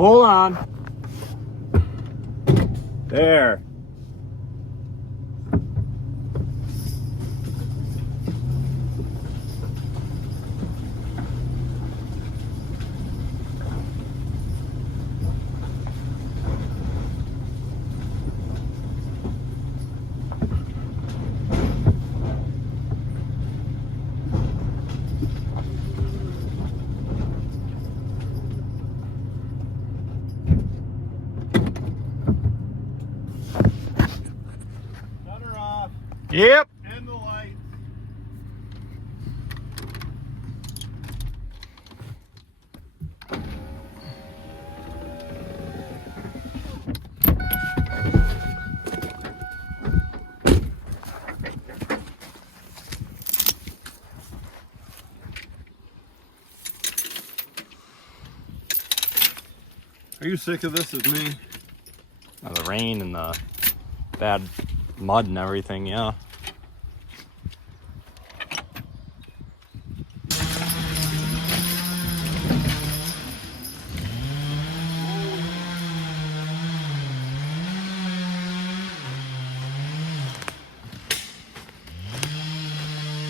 Hold on. There. Yep. And the light. Are you sick of this as me? The rain and the bad mud and everything, yeah.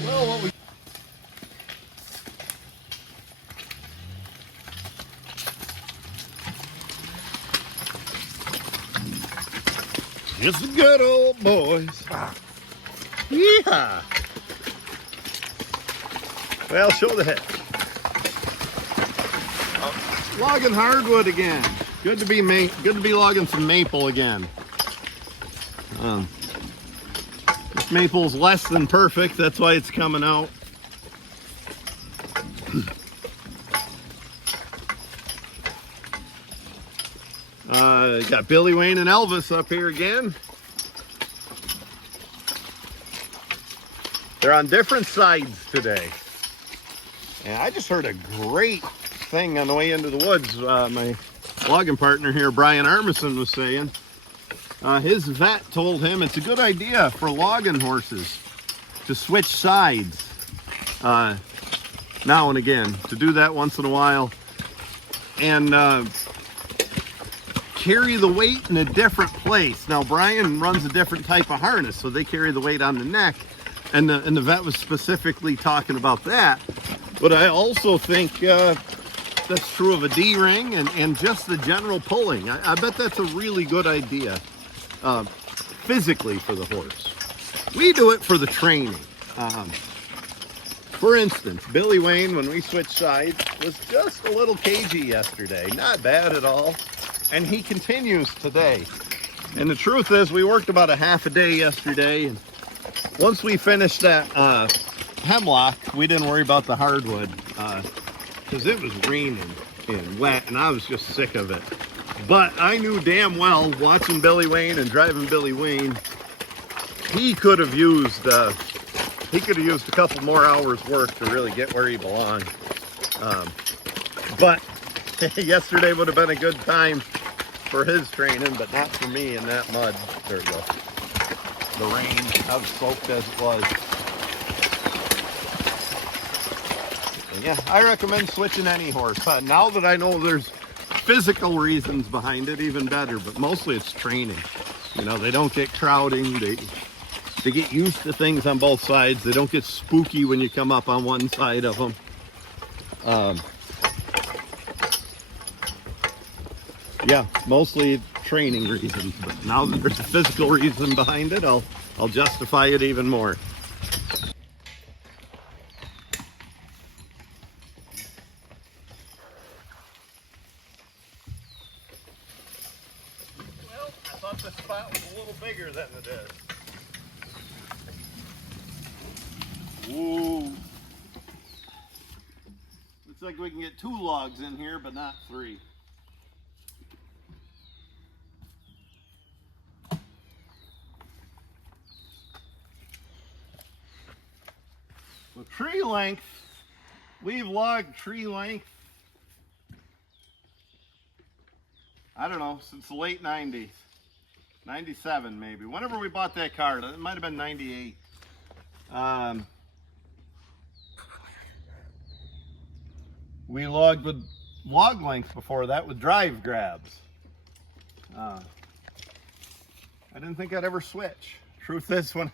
Well, what we just the good old boys. Yeah. Well, show the head. Logging hardwood again. Good to be logging some maple again. This maple's less than perfect. That's why it's coming out. Got Billy Wayne and Elvis up here again. They're on different sides today. And I just heard a great thing on the way into the woods. My logging partner here, Brian Armisen, was saying his vet told him it's a good idea for logging horses to switch sides now and again, to do that once in a while and carry the weight in a different place. Now Brian runs a different type of harness, so they carry the weight on the neck, and the vet was specifically talking about that. But I also think that's true of a D-ring and just the general pulling. I bet that's a really good idea physically for the horse. We do it for the training. For instance, Billy Wayne, when we switched sides, was just a little cagey yesterday. Not bad at all. And he continues today. And the truth is, we worked about a half a day yesterday. And once we finished that hemlock, we didn't worry about the hardwood because it was raining and wet, and I was just sick of it. But I knew damn well, watching Billy Wayne and driving Billy Wayne, he could have used a couple more hours work to really get where he belonged. But yesterday would have been a good time for his training, but not for me in that mud. There we go. The rain, I was soaked as it was. And yeah, I recommend switching any horse. Now that I know there's physical reasons behind it, even better, but mostly it's training. You know, they don't get crowding. They get used to things on both sides. They don't get spooky when you come up on one side of them. Yeah, mostly training reasons, but now that there's a physical reason behind it, I'll justify it even more. Well, I thought this spot was a little bigger than it is. Ooh. Looks like we can get 2 logs in here, but not 3. So tree length, we've logged tree length, I don't know, since the late 90s. 97 maybe. Whenever we bought that car, it might have been 98. We logged with log length before that with drive grabs. I didn't think I'd ever switch. Truth is, when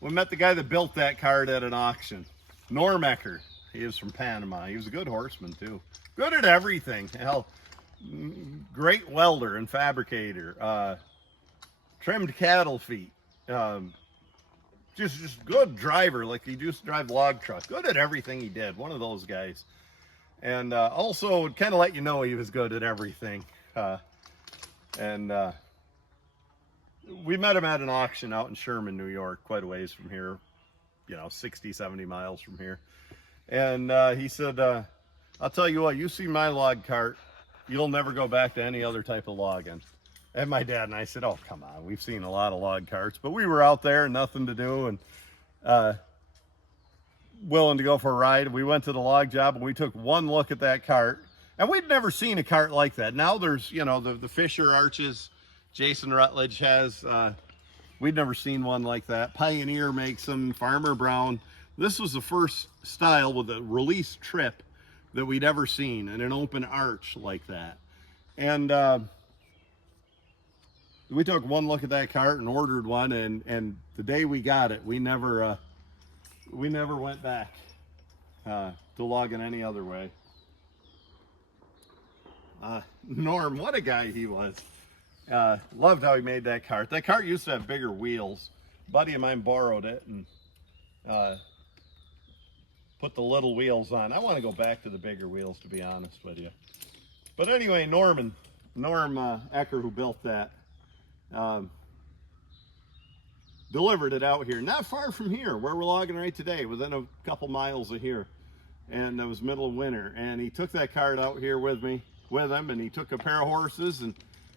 we met the guy that built that cart at an auction, Norm Ecker. He is from Panama. He was a good horseman too. Good at everything. Hell, great welder and fabricator. Trimmed cattle feet. Just good driver. Like, he used to drive log truck. Good at everything he did. One of those guys. And also kind of let you know he was good at everything. We met him at an auction out in Sherman, New York, quite a ways from here, 60, 70 miles from here. And he said, I'll tell you what, you see my log cart, you'll never go back to any other type of logging. And my dad and I said, oh, come on, we've seen a lot of log carts, but we were out there, nothing to do, and willing to go for a ride. We went to the log job and we took one look at that cart, and we'd never seen a cart like that. Now there's, the Fisher arches Jason Rutledge has. We'd never seen one like that. Pioneer makes them, Farmer Brown. This was the first style with a release trip that we'd ever seen, and an open arch like that. And we took one look at that cart and ordered one, and the day we got it, we never went back to logging any other way. Norm, what a guy he was. Loved how he made that cart. That cart used to have bigger wheels. A buddy of mine borrowed it and put the little wheels on. I want to go back to the bigger wheels, to be honest with you. But anyway, Norm Ecker, who built that, delivered it out here, not far from here, where we're logging right today, within a couple miles of here. And it was middle of winter, and he took that cart out here with him, and he took a pair of horses and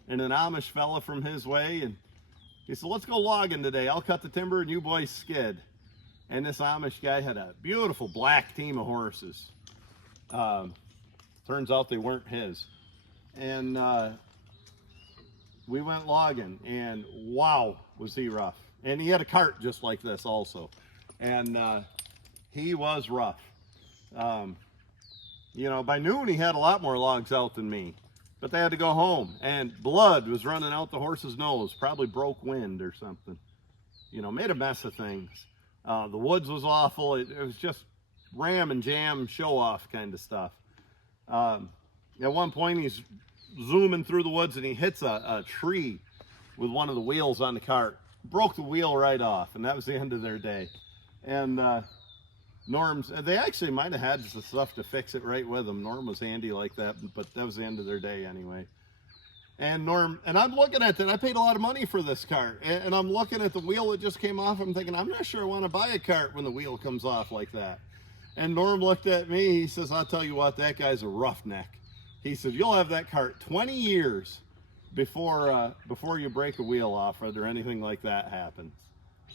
an Amish fella from his way, and he said, let's go logging today. I'll cut the timber and you boys skid. And this Amish guy had a beautiful black team of horses. Turns out they weren't his. And we went logging, and wow, was he rough. And he had a cart just like this also. And he was rough. By noon he had a lot more logs out than me. But they had to go home, and blood was running out the horse's nose. Probably broke wind or something. Made a mess of things. The woods was awful. It was just ram and jam show off kind of stuff. At one point he's zooming through the woods and he hits a tree with one of the wheels on the cart. Broke the wheel right off, and that was the end of their day. And they actually might have had the stuff to fix it right with them. Norm was handy like that, but that was the end of their day anyway. And I'm looking at that. I paid a lot of money for this cart, and I'm looking at the wheel that just came off. I'm thinking, I'm not sure I want to buy a cart when the wheel comes off like that. And Norm looked at me. He says, I'll tell you what, that guy's a roughneck. He said, you'll have that cart 20 years before you break a wheel off or anything like that happens.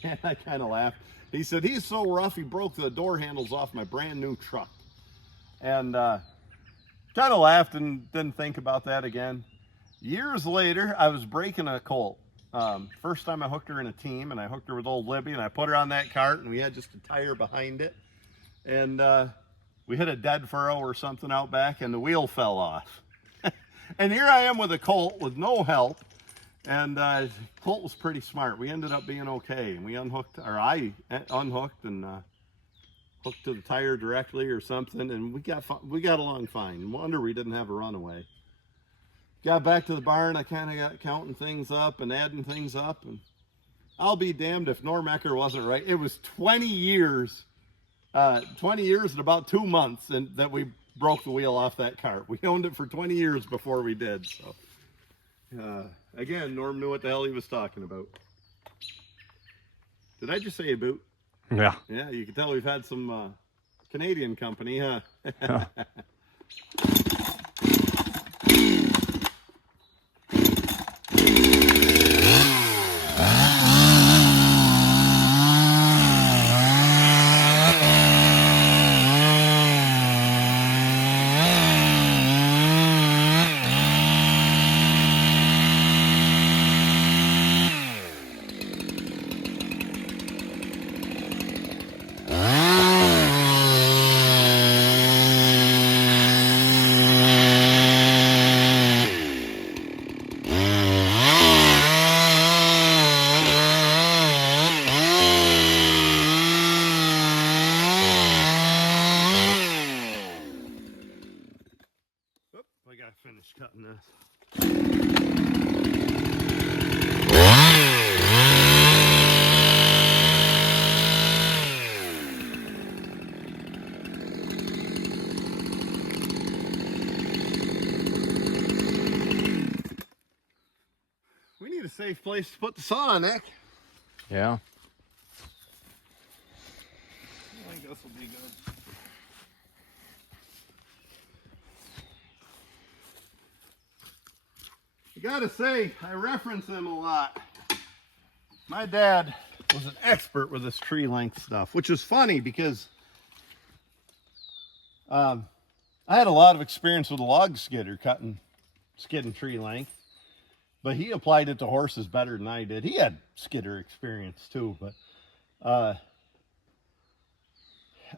And I kind of laughed. He said, he's so rough, he broke the door handles off my brand new truck. And kind of laughed and didn't think about that again. Years later, I was breaking a colt. First time I hooked her in a team, and I hooked her with old Libby, and I put her on that cart, and we had just a tire behind it. And we hit a dead furrow or something out back, and the wheel fell off. And here I am with a colt with no help. And Colt was pretty smart. We ended up being okay. And I unhooked and hooked to the tire directly or something, and we got along fine. Wonder we didn't have a runaway. Got back to the barn. I kind of got counting things up and adding things up, and I'll be damned if Norm Ecker wasn't right. It was 20 years and about 2 months that we broke the wheel off that cart. We owned it for 20 years before we did. So again, Norm knew what the hell he was talking about. Did I just say a boot? Yeah. Yeah, you can tell we've had some Canadian company, huh? Yeah. gotta finish cutting this. We need a safe place to put the saw, Nick. Yeah. I think this will be good. I gotta say, I reference him a lot. My dad was an expert with this tree length stuff, which is funny because I had a lot of experience with a log skidder skidding tree length, but he applied it to horses better than I did. He had skidder experience too, but I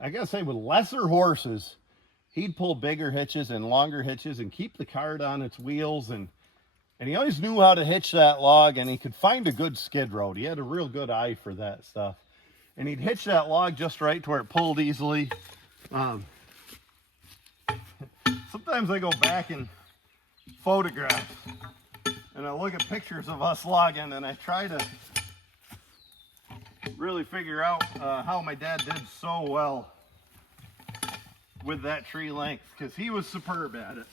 gotta say, with lesser horses, he'd pull bigger hitches and longer hitches and keep the cart on its wheels, and he always knew how to hitch that log, and he could find a good skid road. He had a real good eye for that stuff. And he'd hitch that log just right to where it pulled easily. Sometimes I go back and photograph, and I look at pictures of us logging, and I try to really figure out how my dad did so well with that tree length, because he was superb at it.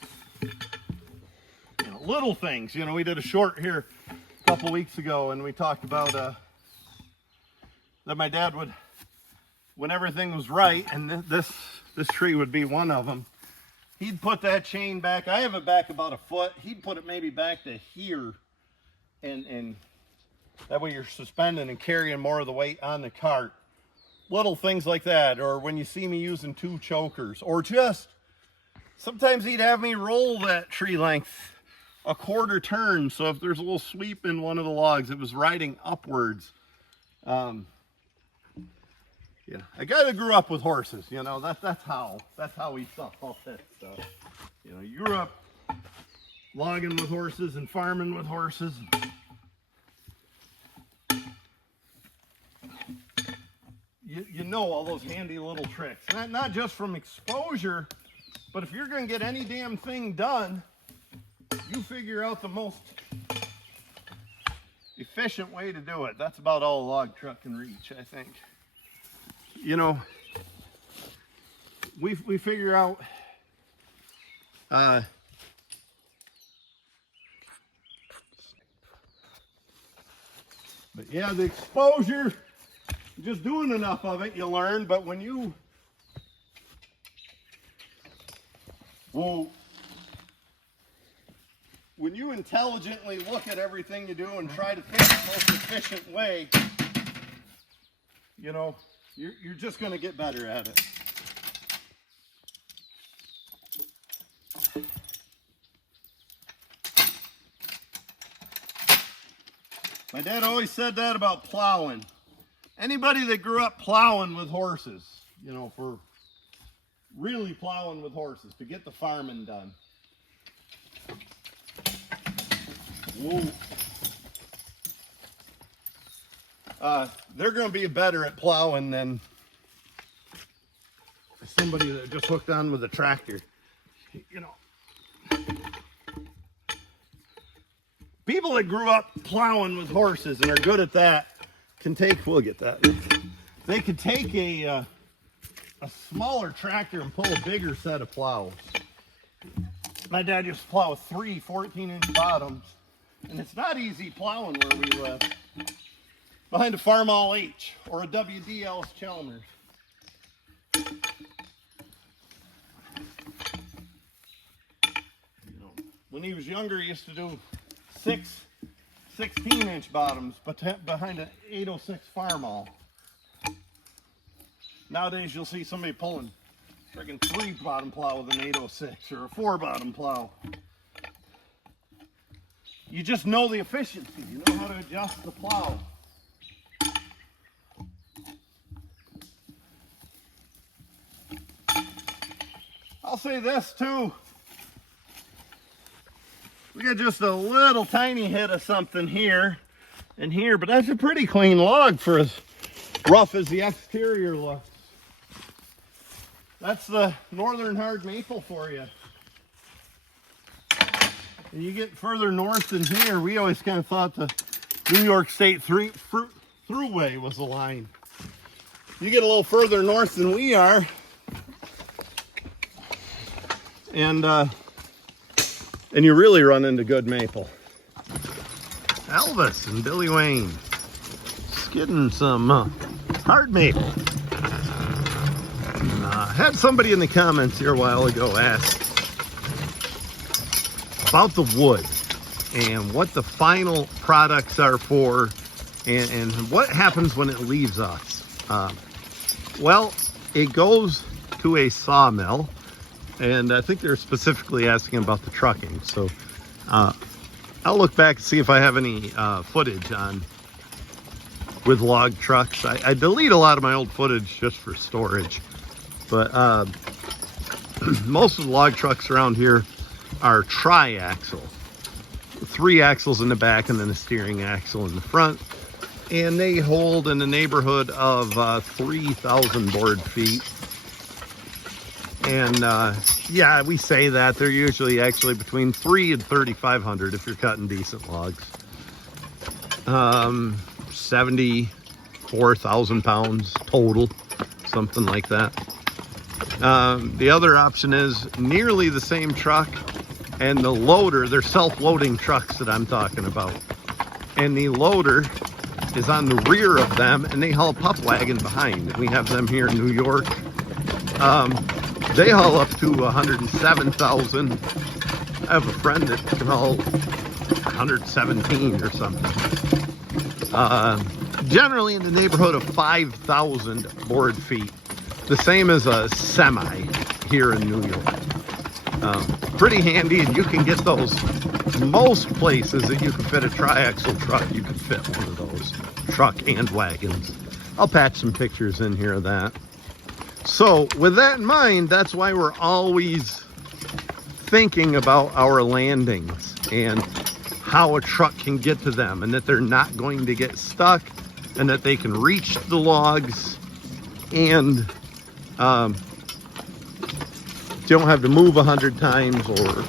Little things, we did a short here a couple weeks ago, and we talked about that my dad would, when everything was right, and this tree would be one of them, he'd put that chain back. I have it back about a foot. He'd put it maybe back to here, and that way you're suspending and carrying more of the weight on the cart. Little things like that. Or when you see me using 2 chokers, or just sometimes he'd have me roll that tree length a quarter turn, so if there's a little sweep in one of the logs, it was riding upwards. Yeah, I gotta grew up with horses, that's how we saw all that stuff. You grew up logging with horses and farming with horses. You know all those handy little tricks, not just from exposure, but if you're gonna get any damn thing done, you figure out the most efficient way to do it. That's about all a log truck can reach, I think. We figure out but yeah, the exposure, just doing enough of it, you learn. But when you intelligently look at everything you do and try to think the most efficient way, you're just going to get better at it. My dad always said that about plowing. Anybody that grew up plowing with horses, for really plowing with horses to get the farming done. Whoa. They're going to be better at plowing than somebody that just hooked on with a tractor. People that grew up plowing with horses and are good at that can take, we'll get that. They could take a smaller tractor and pull a bigger set of plows. My dad used to plow with 3 14-inch bottoms, and it's not easy plowing where we live. Behind a Farmall H or a WD Ellis Chalmers. When he was younger, he used to do 6 16-inch bottoms behind an 806 Farmall. Nowadays, you'll see somebody pulling friggin' 3-bottom plow with an 806 or a 4-bottom plow. You just know the efficiency. You know how to adjust the plow. I'll say this too. We got just a little tiny hit of something here and here, but that's a pretty clean log for as rough as the exterior looks. That's the northern hard maple for you. And you get further north than here, we always kind of thought the New York State Thruway was the line. You get a little further north than we are, and you really run into good maple. Elvis and Billy Wayne skidding some hard maple. Had somebody in the comments here a while ago ask about the wood and what the final products are for, and what happens when it leaves us. Well, it goes to a sawmill, and I think they're specifically asking about the trucking. So I'll look back and see if I have any footage on with log trucks. I delete a lot of my old footage just for storage, but most of the log trucks around here are tri-axle, 3 axles in the back and then a steering axle in the front, and they hold in the neighborhood of 3,000 board feet. And yeah, we say that they're usually actually between 3 and 3,500 if you're cutting decent logs. 74,000 pounds total, something like that. The other option is nearly the same truck, and the loader, they're self-loading trucks that I'm talking about, and the loader is on the rear of them, and they haul pup wagon behind. We have them here in New York. They haul up to 107,000. I have a friend that can haul 117 or something. Generally in the neighborhood of 5,000 board feet. The same as a semi here in New York. Pretty handy, and you can get those most places that you can fit a tri-axle truck. You can fit one of those, truck and wagons. I'll patch some pictures in here of that. So with that in mind, that's why we're always thinking about our landings and how a truck can get to them, and that they're not going to get stuck, and that they can reach the logs, and don't have to move 100 times or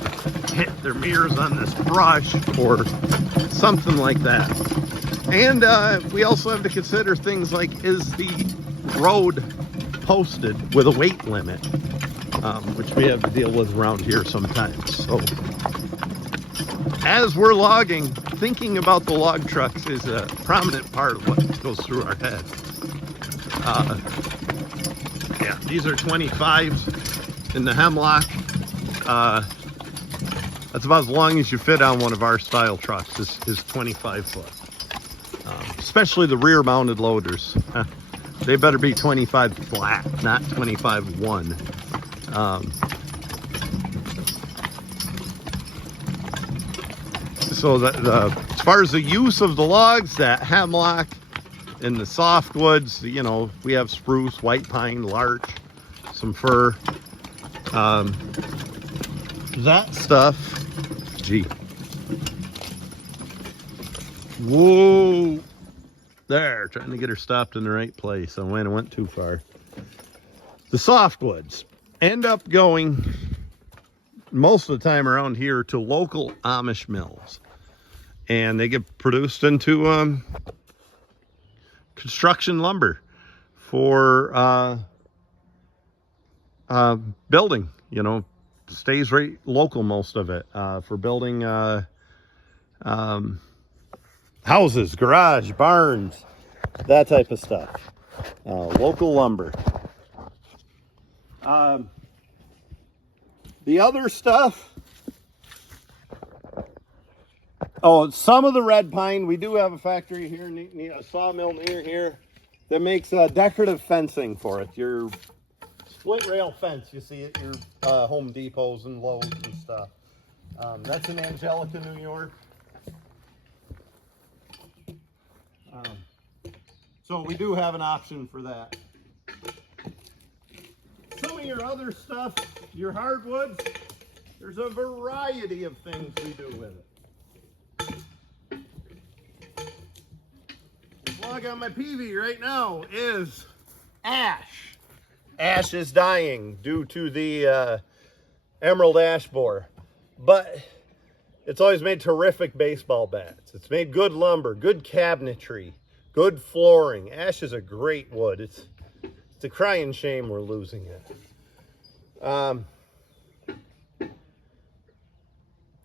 hit their mirrors on this brush or something like that. And we also have to consider things like, is the road posted with a weight limit, which we have to deal with around here sometimes. So as we're logging, thinking about the log trucks is a prominent part of what goes through our head. Yeah, these are 25s in the hemlock. That's about as long as you fit on one of our style trucks, is 25 foot. Especially the rear mounted loaders. They better be 25 flat, not 25 1. So as far as the use of the logs, that hemlock and the softwoods, you know, we have spruce, white pine, larch, some fir. That stuff, gee. Whoa. There, trying to get her stopped in the right place. I went too far. The softwoods end up going most of the time around here to local Amish mills, and they get produced into construction lumber for building. You know, stays right local, most of it, for building houses, garage, barns, that type of stuff. Local lumber. The other stuff, some of the red pine, we do have a factory here, a sawmill near here, that makes decorative fencing for it. Your split rail fence you see at your Home Depots and Lowe's and stuff. That's in Angelica, New York. So we do have an option for that. Some of your other stuff, your hardwoods, there's a variety of things we do with it. The log on my PV right now is ash. Ash is dying due to the emerald ash borer. But It's always made terrific baseball bats. It's made good lumber, good cabinetry, good flooring. Ash is a great wood. It's a crying shame we're losing it.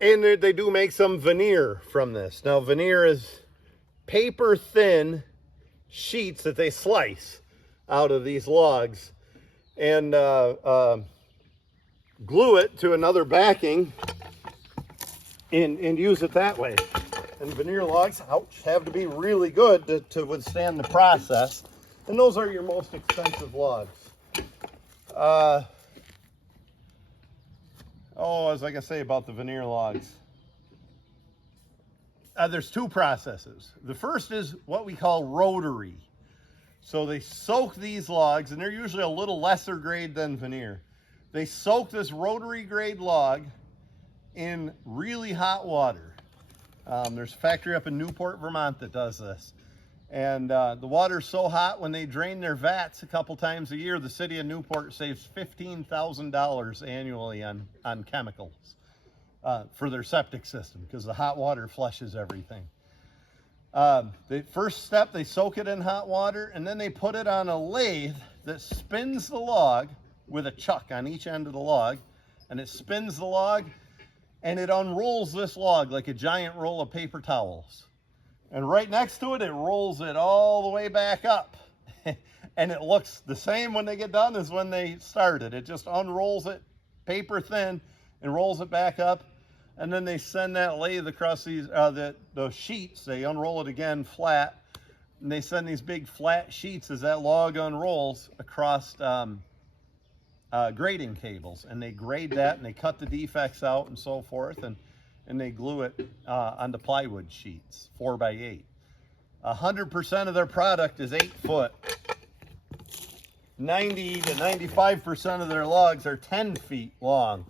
And they do make some veneer from this. Now, veneer is paper thin sheets that they slice out of these logs and glue it to another backing and use it that way. And veneer logs, ouch, have to be really good to withstand the process. And those are your most expensive logs. As like I say about the veneer logs, there's two processes. The first is what we call rotary. So they soak these logs, and they're usually a little lesser grade than veneer. They soak this rotary grade log in really hot water. There's a factory up in Newport, Vermont that does this. And the water's so hot, when they drain their vats a couple times a year, the city of Newport saves $15,000 annually on chemicals for their septic system, because the hot water flushes everything. The first step, they soak it in hot water, and then they put it on a lathe that spins the log with a chuck on each end of the log, and it spins the log, and it unrolls this log like a giant roll of paper towels. And right next to it, it rolls it all the way back up. And it looks the same when they get done as when they started. It just unrolls it paper thin and rolls it back up. And then they send that lathe across these those sheets. They unroll it again flat. And they send these big flat sheets as that log unrolls across grading cables. And they grade that, and they cut the defects out and so forth. And they glue it onto plywood sheets, 4x8. 100% of their product is 8 foot. 90 to 95% of their logs are 10 feet long.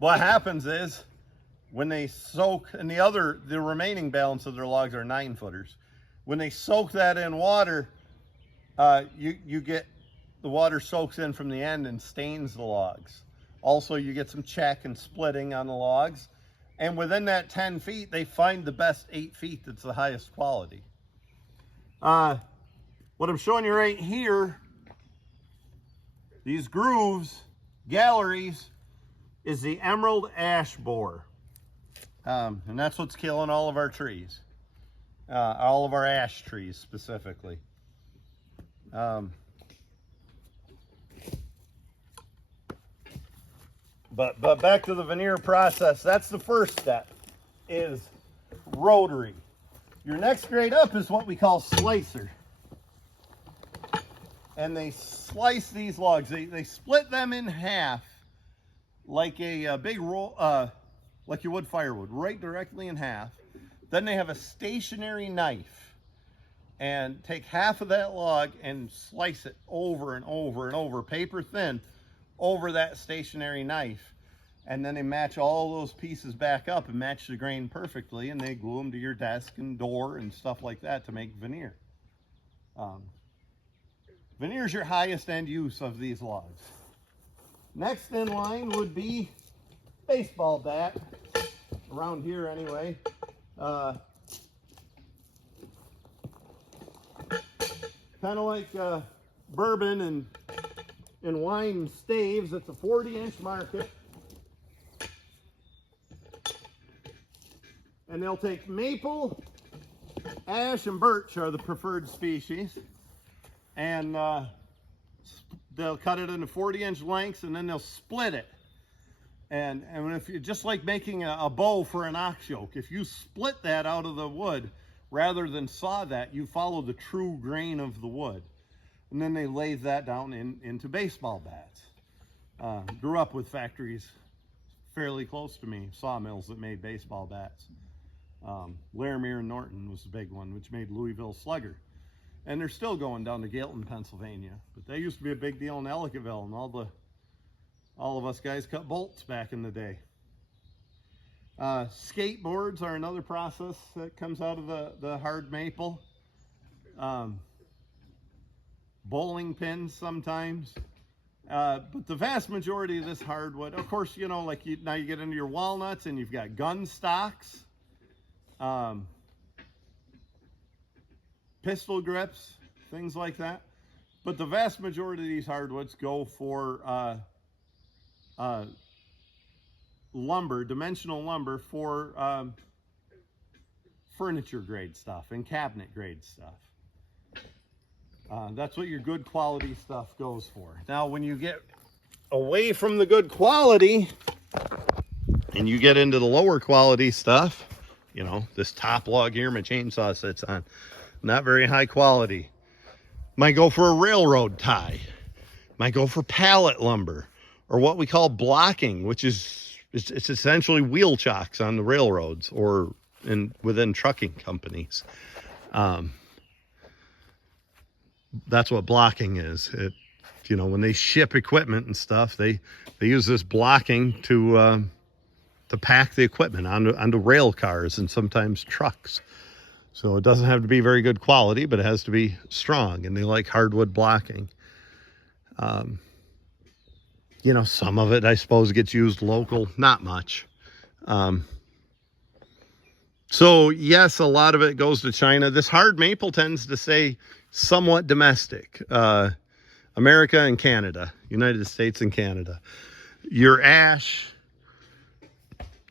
What happens is, when they soak, and the remaining balance of their logs are 9-footers. When they soak that in water, you get, the water soaks in from the end and stains the logs. Also, you get some check and splitting on the logs. And within that 10 feet, they find the best 8 feet that's the highest quality. What I'm showing you right here, these grooves, galleries, is the emerald ash borer. And that's what's killing all of our trees. All of our ash trees specifically. But back to the veneer process, that's the first step, is rotary. Your next grade up is what we call slicer. And they slice these logs. They split them in half like a big roll, like you would firewood, right directly in half. Then they have a stationary knife and take half of that log and slice it over and over and over, paper thin, over that stationary knife. And then they match all those pieces back up and match the grain perfectly, and they glue them to your desk and door and stuff like that to make veneer. Veneer is your highest end use of these logs. Next in line would be baseball bat, around here anyway. Kind of like bourbon and wine staves. It's a 40-inch market. And they'll take maple, ash, and birch are the preferred species. And they'll cut it into 40-inch lengths, and then they'll split it. And if you just like making a bow for an ox yoke, if you split that out of the wood rather than saw that, you follow the true grain of the wood. And then they lathe that down into baseball bats. Grew up with factories fairly close to me, sawmills that made baseball bats. Laramie and Norton was the big one, which made Louisville Slugger. And they're still going down to Galton, Pennsylvania. But they used to be a big deal in Ellicottville, and all of us guys cut bolts back in the day. Skateboards are another process that comes out of the hard maple. Bowling pins sometimes. But the vast majority of this hardwood, of course, you know, like now you get into your walnuts and you've got gun stocks, pistol grips, things like that. But the vast majority of these hardwoods go for lumber, dimensional lumber for furniture grade stuff and cabinet grade stuff. That's what your good quality stuff goes for. Now, when you get away from the good quality and you get into the lower quality stuff, you know, this top log here my chainsaw sits on, not very high quality. Might go for a railroad tie. Might go for pallet lumber, or what we call blocking, which is it's essentially wheel chocks on the railroads or within trucking companies. That's what blocking is. You know, when they ship equipment and stuff, they use this blocking to pack the equipment onto rail cars and sometimes trucks. So it doesn't have to be very good quality, but it has to be strong, and they like hardwood blocking. You know, some of it, I suppose, gets used local, not much. So yes, a lot of it goes to China. This hard maple tends to stay somewhat domestic. America and Canada, United States and Canada. Your ash,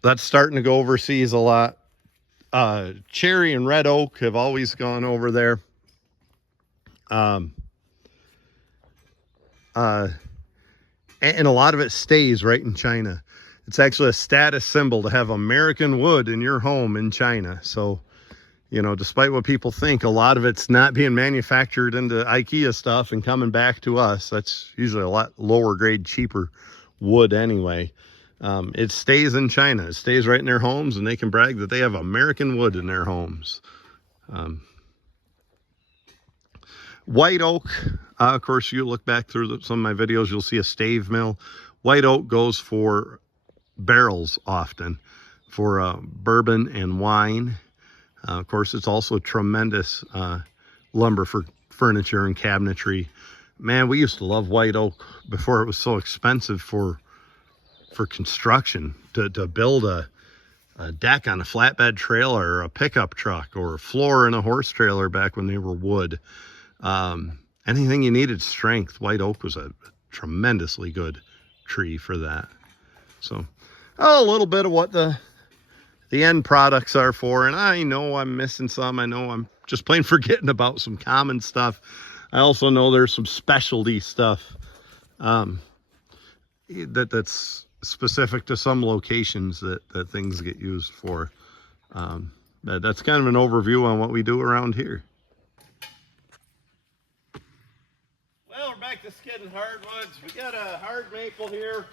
that's starting to go overseas a lot. Cherry and red oak have always gone over there. And a lot of it stays right in China. It's actually a status symbol to have American wood in your home in China. So, you know, despite what people think, a lot of it's not being manufactured into IKEA stuff and coming back to us. That's usually a lot lower grade, cheaper wood anyway. It stays in China. It stays right in their homes, and they can brag that they have American wood in their homes. White oak, of course, you look back through some of my videos, you'll see a stave mill. White oak goes for barrels often, for bourbon and wine. Of course, it's also tremendous lumber for furniture and cabinetry. Man, we used to love white oak before it was so expensive for construction, to build a deck on a flatbed trailer or a pickup truck or a floor in a horse trailer back when they were wood. Anything you needed strength, white oak was a tremendously good tree for that. So a little bit of what the end products are for, and I know I'm missing some. I know I'm just plain forgetting about some common stuff. I also know there's some specialty stuff that's specific to some locations that things get used for. That's kind of an overview on what we do around here. Well, we're back to skidding hardwoods. We got a hard maple here.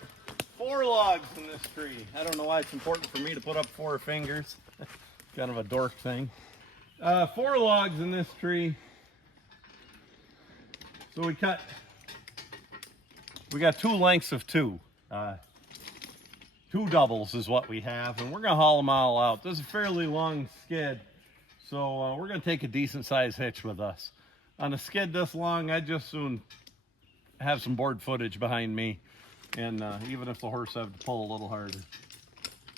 4 logs in this tree. I don't know why it's important for me to put up 4 fingers. Kind of a dork thing. 4 logs in this tree. So we got 2 lengths of 2. 2 doubles is what we have, and we're gonna haul them all out. This is a fairly long skid, so we're gonna take a decent sized hitch with us. On a skid this long, I'd just soon have some board footage behind me, and even if the horse had to pull a little harder.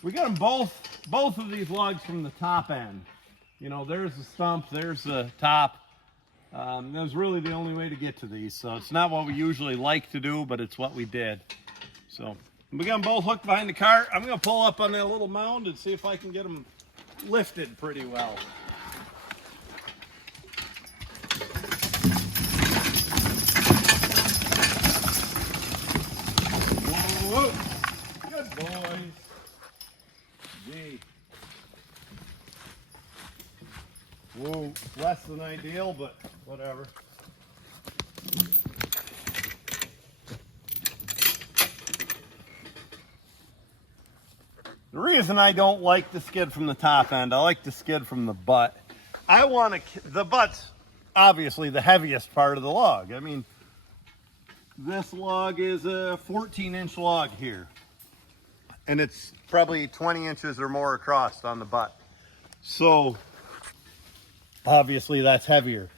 We got them both of these logs from the top end. You know, there's the stump, there's the top. That was really the only way to get to these, so it's not what we usually like to do, but it's what we did. So we got them both hooked behind the cart. I'm gonna pull up on that little mound and see if I can get them lifted pretty well. Whoa, good boys. Gee. Whoa, less than ideal, but whatever. The reason I don't like to skid from the top end, I like to skid from the butt. The butt's obviously the heaviest part of the log. I mean, this log is a 14-inch log here, and it's probably 20 inches or more across on the butt. So obviously that's heavier.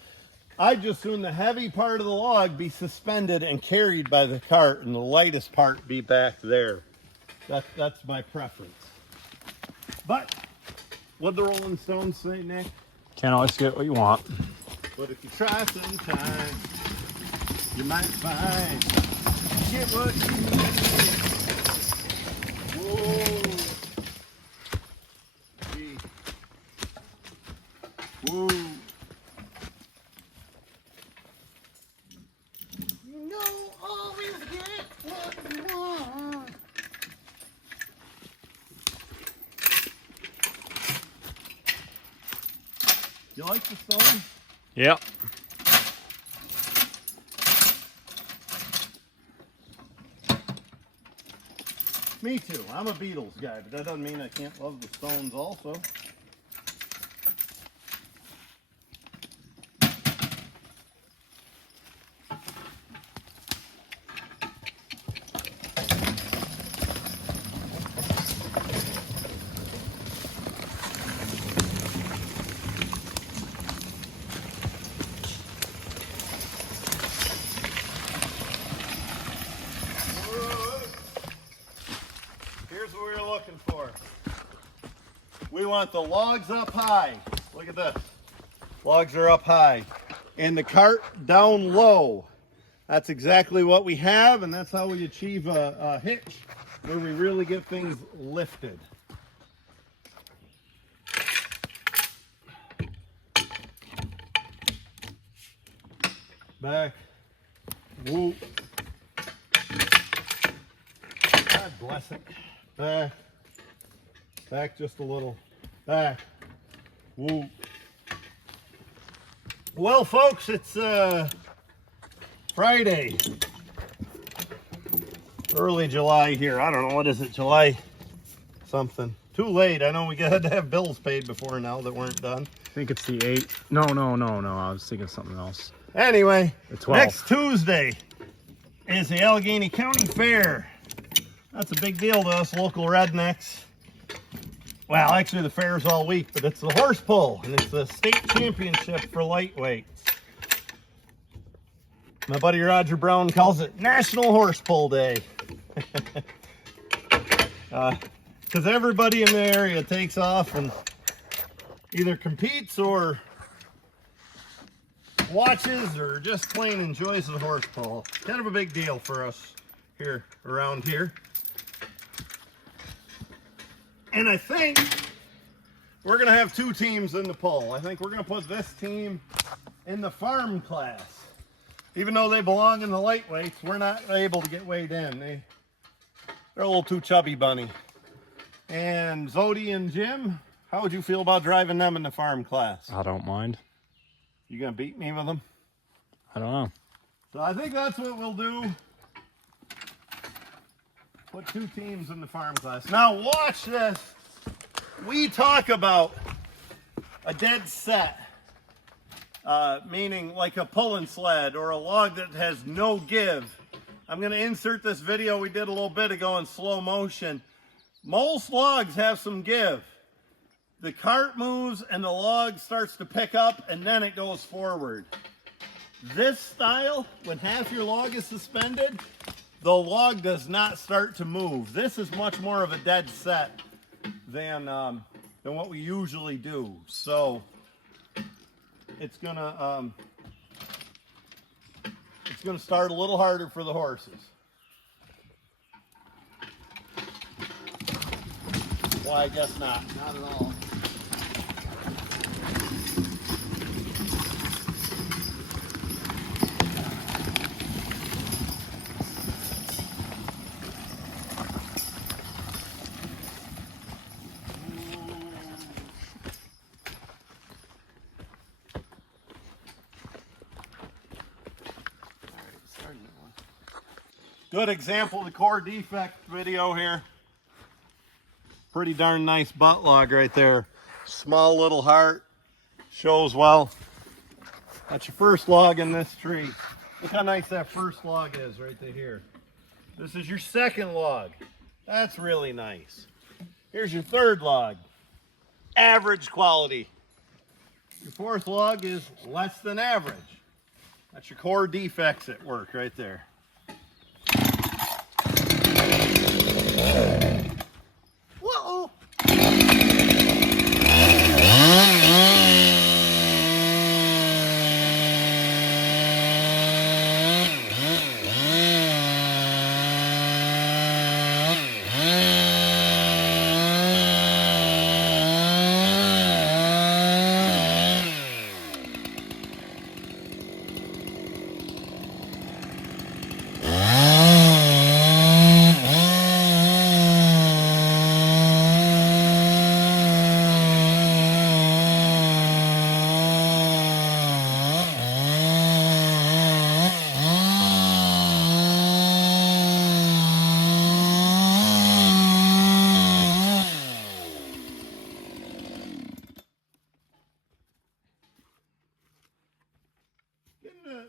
I'd just assume the heavy part of the log be suspended and carried by the cart, and the lightest part be back there. That's my preference. But what'd the Rolling Stones say, Nick? Can't always get what you want. But if you try sometime, you might find you get what you need. Whoa. Gee. Whoa. You know, always get what you want. You like the Stones? Yep. Me too. I'm a Beatles guy, but that doesn't mean I can't love the Stones also. Here's what we were looking for. We want the logs up high. Look at this. Logs are up high. And the cart down low. That's exactly what we have, and that's how we achieve a hitch where we really get things lifted. Back. Whoop. God bless it. Back. Back just a little. Back. Whoop. Well, folks, it's Friday. Early July here. I don't know, what is it, July something. Too late. I know we had to have bills paid before now that weren't done. I think it's the 8th. No. I was thinking something else. Anyway, The 12th. next Tuesday is the Allegheny County Fair. That's a big deal to us local rednecks. Well, actually the fair's all week, but it's the horse pull, and it's the state championship for lightweights. My buddy Roger Brown calls it National Horse Pull Day. Because everybody in the area takes off and either competes or watches or just plain enjoys the horse pull. Kind of a big deal for us here around here. And I think we're going to have two teams in the pull. I think we're going to put this team in the farm class. Even though they belong in the lightweights, we're not able to get weighed in. They're a little too chubby bunny. And Zodi and Jim, how would you feel about driving them in the farm class? I don't mind. You going to beat me with them? I don't know. So I think that's what we'll do. Put two teams in the farm class. Now watch this. We talk about a dead set, meaning like a pulling sled or a log that has no give. I'm going to insert this video we did a little bit ago in slow motion. Most logs have some give. The cart moves and the log starts to pick up and then it goes forward. This style, when half your log is suspended, the log does not start to move. This is much more of a dead set than what we usually do. So it's gonna start a little harder for the horses. Well, I guess not at all. Good example of the core defect video here. Pretty darn nice butt log right there. Small little heart. Shows well. That's your first log in this tree. Look how nice that first log is right there here. This is your second log. That's really nice. Here's your third log. Average quality. Your fourth log is less than average. That's your core defects at work right there. Whoa!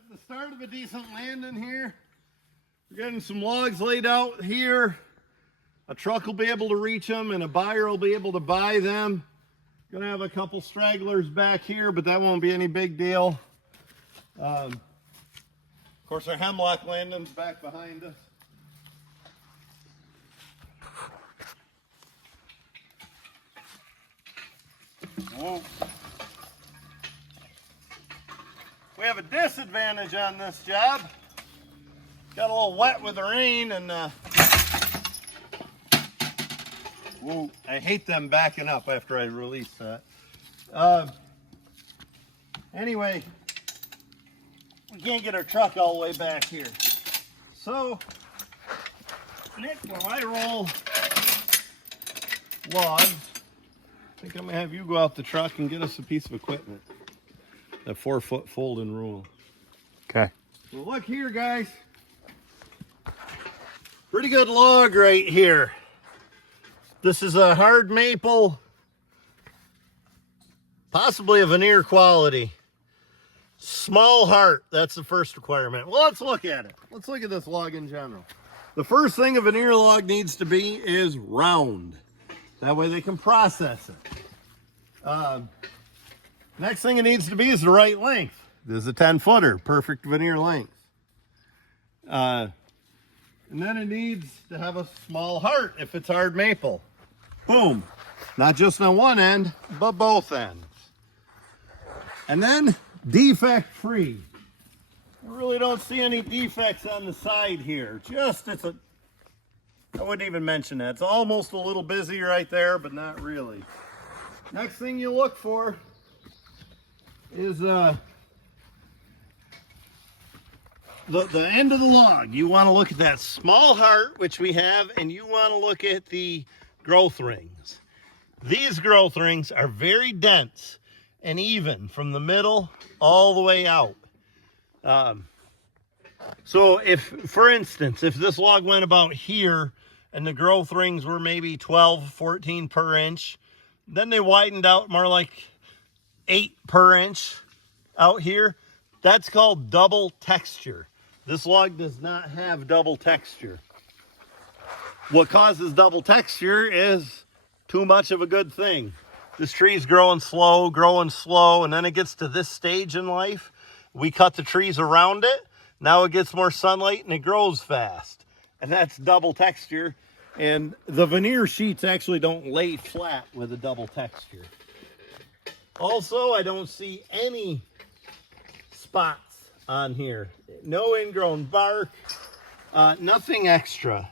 The start of a decent landing here. We're getting some logs laid out here. A truck will be able to reach them and a buyer will be able to buy them. Gonna have a couple stragglers back here, but that won't be any big deal. Of course, our hemlock landing's back behind us. Whoa. We have a disadvantage on this job. Got a little wet with the rain and whoa, I hate them backing up after I release that. Anyway, we can't get our truck all the way back here. So, Nick, while I roll logs, I think I'm gonna have you go out the truck and get us a piece of equipment. That 4-foot folding rule. Okay. Well, look here, guys. Pretty good log right here. This is a hard maple, possibly a veneer quality. Small heart, that's the first requirement. Well, let's look at it. Let's look at this log in general. The first thing a veneer log needs to be is round. That way they can process it. Next thing it needs to be is the right length. This is a 10-footer, perfect veneer length. And then it needs to have a small heart if it's hard maple. Boom. Not just on one end, but both ends. And then defect free. I really don't see any defects on the side here. Just, I wouldn't even mention that. It's almost a little busy right there, but not really. Next thing you look for is the end of the log. You want to look at that small heart, which we have, and you want to look at the growth rings. These growth rings are very dense and even from the middle all the way out. So if, for instance, if this log went about here and the growth rings were maybe 12, 14 per inch, then they widened out more like 8 per inch out here, that's called double texture. This log does not have double texture. What causes double texture is too much of a good thing. This tree's growing slow, and then it gets to this stage in life. We cut the trees around it. Now it gets more sunlight and it grows fast. And that's double texture. And the veneer sheets actually don't lay flat with a double texture. Also, I don't see any spots on here. No ingrown bark, nothing extra.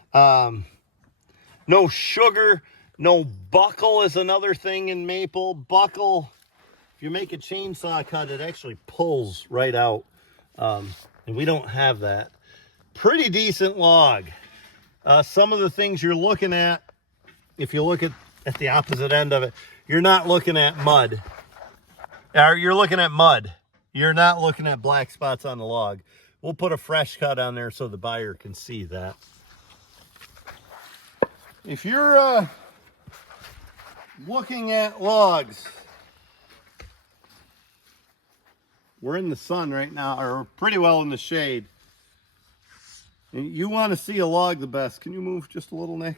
No sugar, no buckle is another thing in maple. Buckle, if you make a chainsaw cut, it actually pulls right out. And we don't have that. Pretty decent log. Some of the things you're looking at, if you look at the opposite end of it, you're not looking at mud. Or you're looking at mud. You're not looking at black spots on the log. We'll put a fresh cut on there so the buyer can see that. If you're looking at logs, we're in the sun right now, or pretty well in the shade. And you want to see a log the best. Can you move just a little, Nick?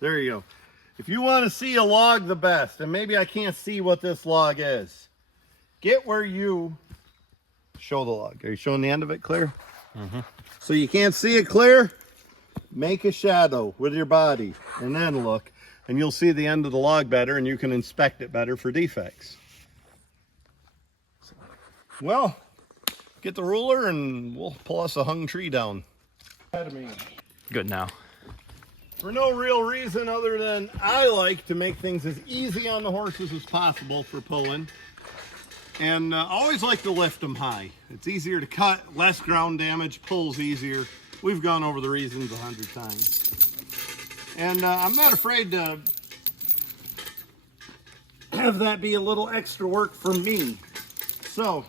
There you go. If you want to see a log the best, and maybe I can't see what this log is, get where you show the log. Are you showing the end of it clear? Mm-hmm. So you can't see it clear? Make a shadow with your body and then look, and you'll see the end of the log better, and you can inspect it better for defects. Well, get the ruler and we'll pull us a hung tree down. Good now. For no real reason other than I like to make things as easy on the horses as possible for pulling. And always like to lift them high. It's easier to cut, less ground damage, pulls easier. We've gone over the reasons 100 times. And I'm not afraid to have that be a little extra work for me. So,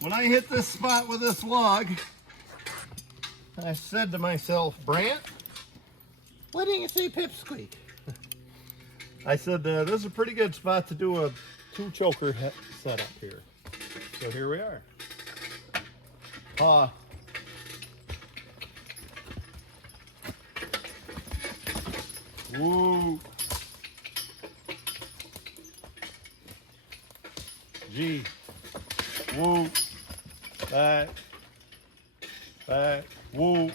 when I hit this spot with this log, I said to myself, Brandt, why didn't you say pipsqueak? I said, this is a pretty good spot to do a 2-choker setup here. So here we are. Woo. G. Woo. Back. Back. Woo.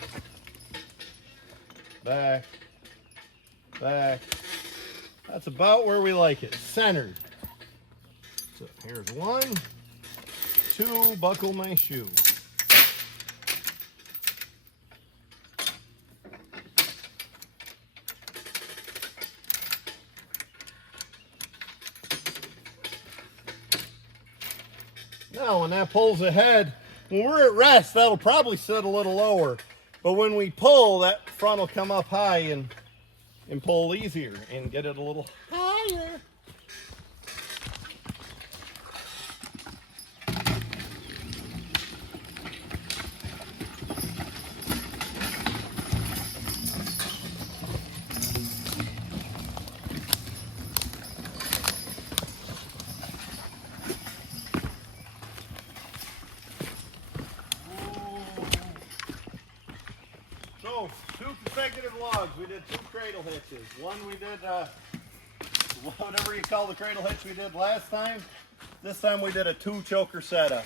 Back. Back. That's about where we like it. Centered. So here's 1, 2, buckle my shoe. Now when that pulls ahead, when we're at rest, that'll probably sit a little lower. But when we pull, that front will come up high and pull easier and get it a little higher. So, 2 consecutive logs. We did 2 cradle hitches. One we did, whatever you call the cradle hitch we did last time. This time we did a 2-choker setup.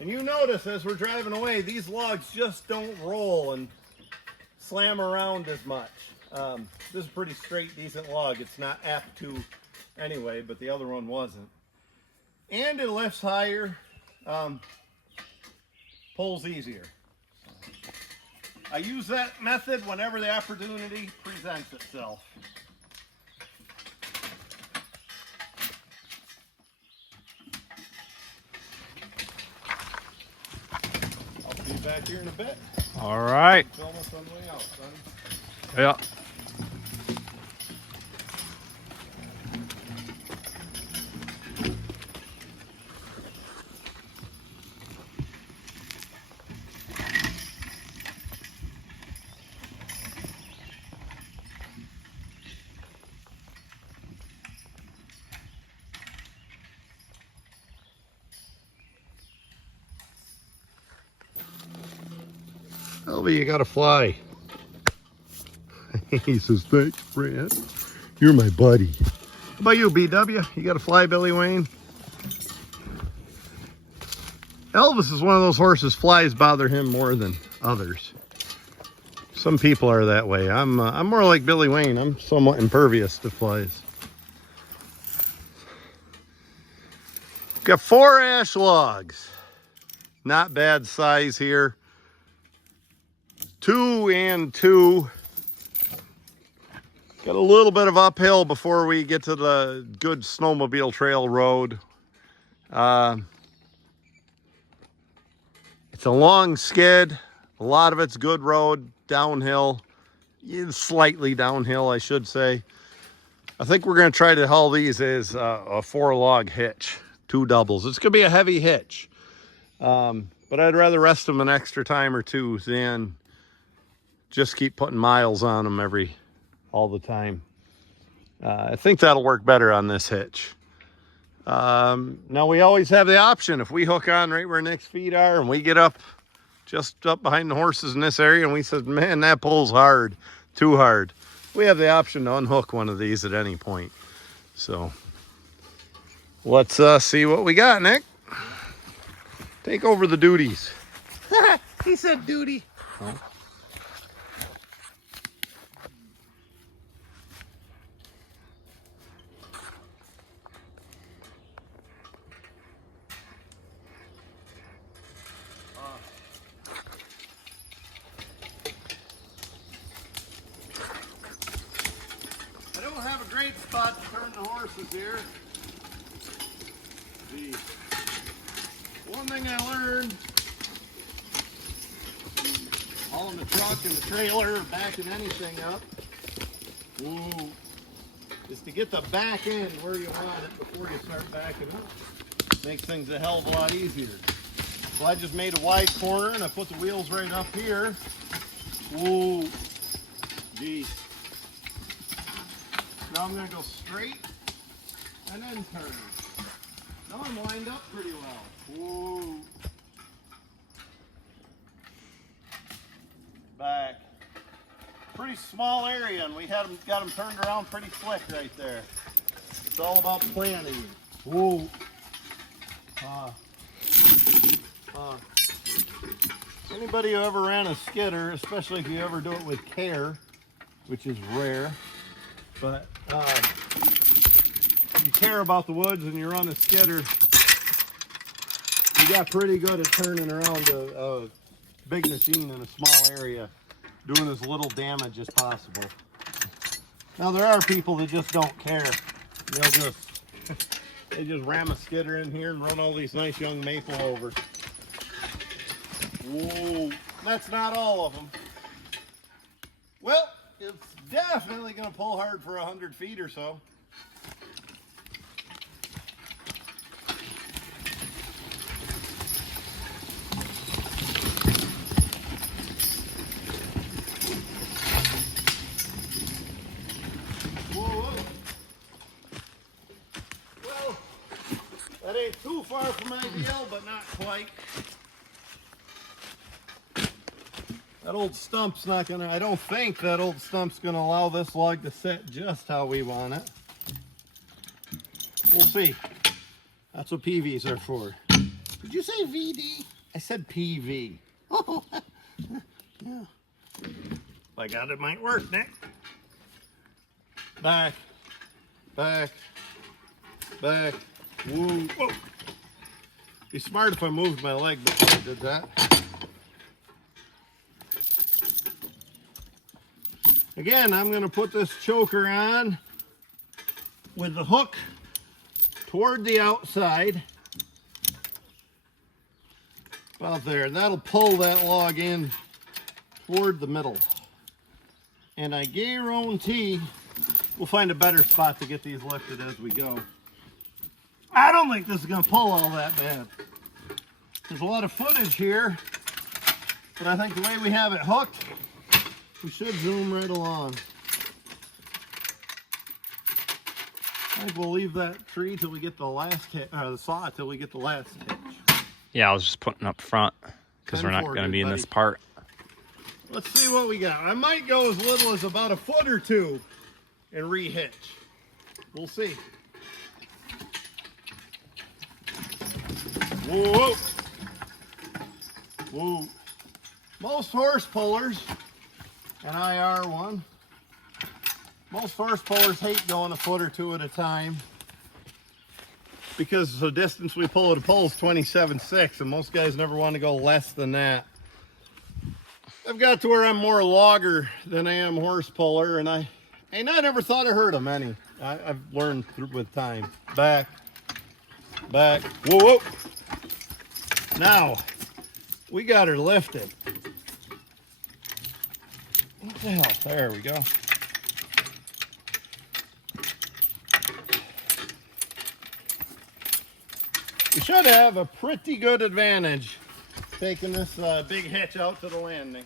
And you notice as we're driving away, these logs just don't roll and slam around as much. This is a pretty straight, decent log. It's not apt to anyway, but the other one wasn't. And it lifts higher, pulls easier. I use that method whenever the opportunity presents itself. I'll see you back here in a bit. All right. Film us on the way out, son. Yeah. Elvis, you gotta fly. He says, thanks, Brandt. You're my buddy. How about you, BW? You got to fly, Billy Wayne? Elvis is one of those horses, flies bother him more than others. Some people are that way. I'm more like Billy Wayne. I'm somewhat impervious to flies. Got 4 ash logs. Not bad size here. 2 and 2. Got a little bit of uphill before we get to the good snowmobile trail road. It's a long skid. A lot of it's good road, downhill. Slightly downhill, I should say. I think we're going to try to haul these as a 4-log hitch. 2 doubles. It's going to be a heavy hitch. But I'd rather rest them an extra time or 2 than just keep putting miles on them all the time. I think that'll work better on this hitch. Now we always have the option, if we hook on right where Nick's feet are and we get up just up behind the horses in this area and we said, man, that pulls hard, too hard. We have the option to unhook one of these at any point. So let's see what we got, Nick. Take over the duties. He said duty. Huh? I don't have a great spot to turn the horses here. The one thing I learned, hauling the truck and the trailer, backing anything up, is to get the back end where you want it before you start backing up. Makes things a hell of a lot easier. So I just made a wide corner and I put the wheels right up here. Whoa, geez. Now I'm going to go straight and then turn. Now I'm lined up pretty well. Whoa. Back. Pretty small area, and we got them turned around pretty slick right there. It's all about planning. Whoa. Anybody who ever ran a skidder, especially if you ever do it with care, which is rare, but if you care about the woods and you run a skidder, you got pretty good at turning around a big machine in a small area, doing as little damage as possible. Now there are people that just don't care. They just ram a skidder in here and run all these nice young maple over. Whoa, that's not all of them. Well, it's definitely going to pull hard for 100 feet or so. Whoa. Well, that ain't too far from ideal, but not quite. That old stump's not gonna, I don't think that old stump's gonna allow this log to set just how we want it. We'll see. That's what PVs are for. Did you say VD? I said PV. Oh, yeah. By God, it might work, Nick. Back, back, back. Woo. Whoa. Be smart if I moved my leg before I did that. Again, I'm going to put this choker on with the hook toward the outside. About there. And that'll pull that log in toward the middle. And I guarantee we'll find a better spot to get these lifted as we go. I don't think this is going to pull all that bad. There's a lot of footage here, but I think the way we have it hooked, we should zoom right along. I think we'll leave that tree till we get the last hit, the saw till we get the last hitch. Yeah, I was just putting up front because we're not going to be in this part. Let's see what we got. I might go as little as about a foot or two and re-hitch. We'll see. Whoa. Whoa. Most horse pullers, and I are one, most horse pullers hate going a foot or two at a time because the distance we pull at a pole is 27.6, and most guys never want to go less than that. I've got to where I'm more logger than I am horse puller, and I never thought I hurt them any. I've learned with time. Back, back, whoa, whoa. Now, we got her lifted. What the hell? There we go. We should have a pretty good advantage taking this big hitch out to the landing.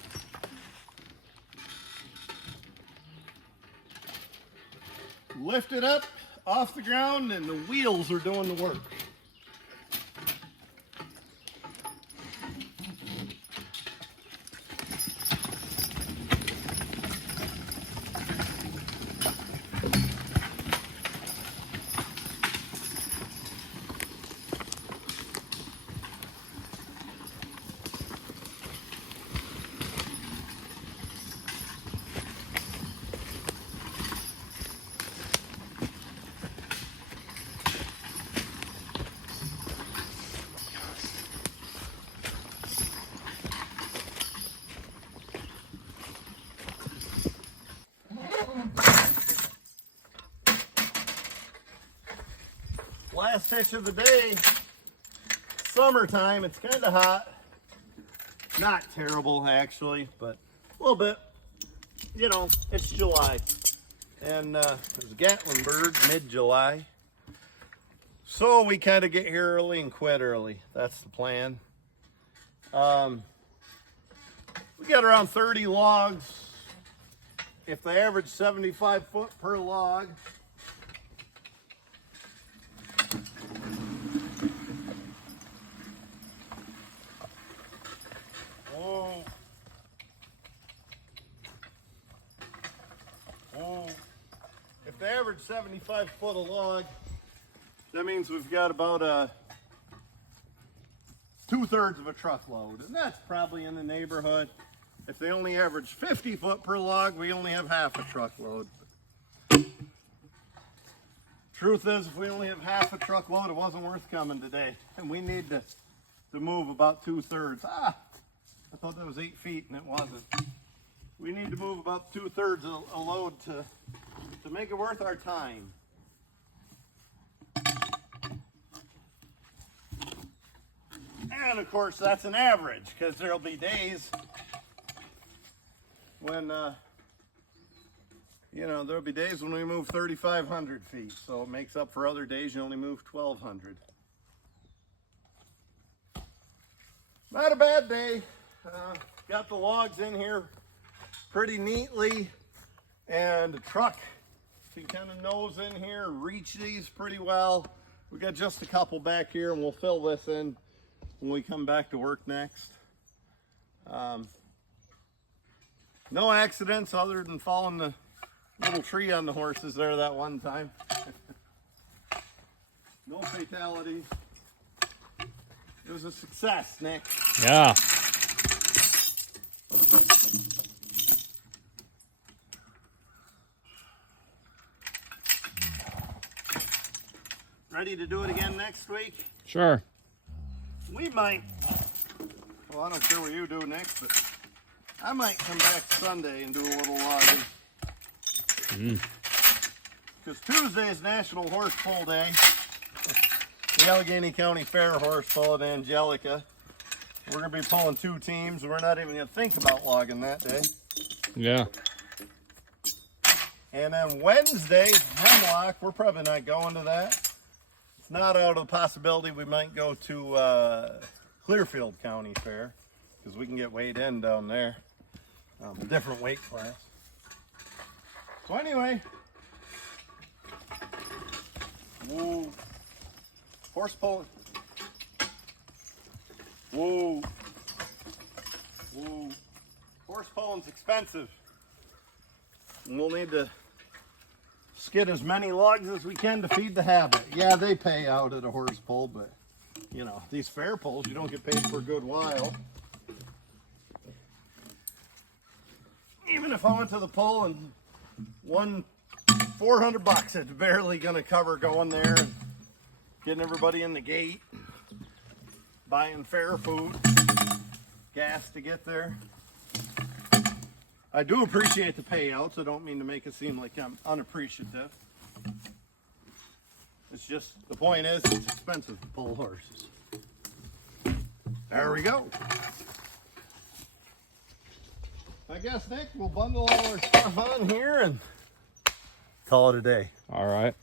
Lift it up off the ground and the wheels are doing the work. last hitch of the day. Summertime, it's kind of hot. Not terrible actually, but a little bit. You know, it's July. And there's a Gatlinburg mid-July. So we kind of get here early and quit early. That's the plan. We got around 30 logs. If they average 75 foot per log, if they average 75 foot a log, that means we've got about 2/3 of a truckload, and that's probably in the neighborhood. If they only average 50 foot per log, we only have half a truckload. Truth is, if we only have half a truckload, it wasn't worth coming today, and we need to move about 2/3. I thought that was 8 feet, and it wasn't. We need to move about 2/3 a load to make it worth our time. And of course, that's an average, because there'll be days when, there'll be days when we move 3,500 feet. So it makes up for other days you only move 1,200. Not a bad day. Got the logs in here pretty neatly, and the truck can kind of nose in here, reach these pretty well. We got just a couple back here, and we'll fill this in when we come back to work next. No accidents other than falling the little tree on the horses there that one time. No fatalities. It was a success, Nick. Yeah. Ready to do it again next week? Sure. We might. Well, I don't care what you do next, but I might come back Sunday and do a little logging. Because Tuesday is National Horse Pull Day. The Allegheny County Fair Horse Pull at Angelica. We're going to be pulling 2 teams. We're not even going to think about logging that day. Yeah. And then Wednesday, Hemlock. We're probably not going to that. It's not out of the possibility we might go to Clearfield County Fair, because we can get weighed in down there. A different weight class. So anyway, whoa, horse pulling. Whoa, whoa, horse pulling's expensive, and we'll need to skid as many logs as we can to feed the habit. Yeah, they pay out at a horse pull, but these fair pulls, you don't get paid for a good while. Even if I went to the pull and won $400, it's barely gonna cover going there and getting everybody in the gate, buying fair food, gas to get there. I do appreciate the payouts. I don't mean to make it seem like I'm unappreciative. It's just, the point is, it's expensive to pull horses. There we go. I guess, Nick, we'll bundle all our stuff on here and call it a day. All right.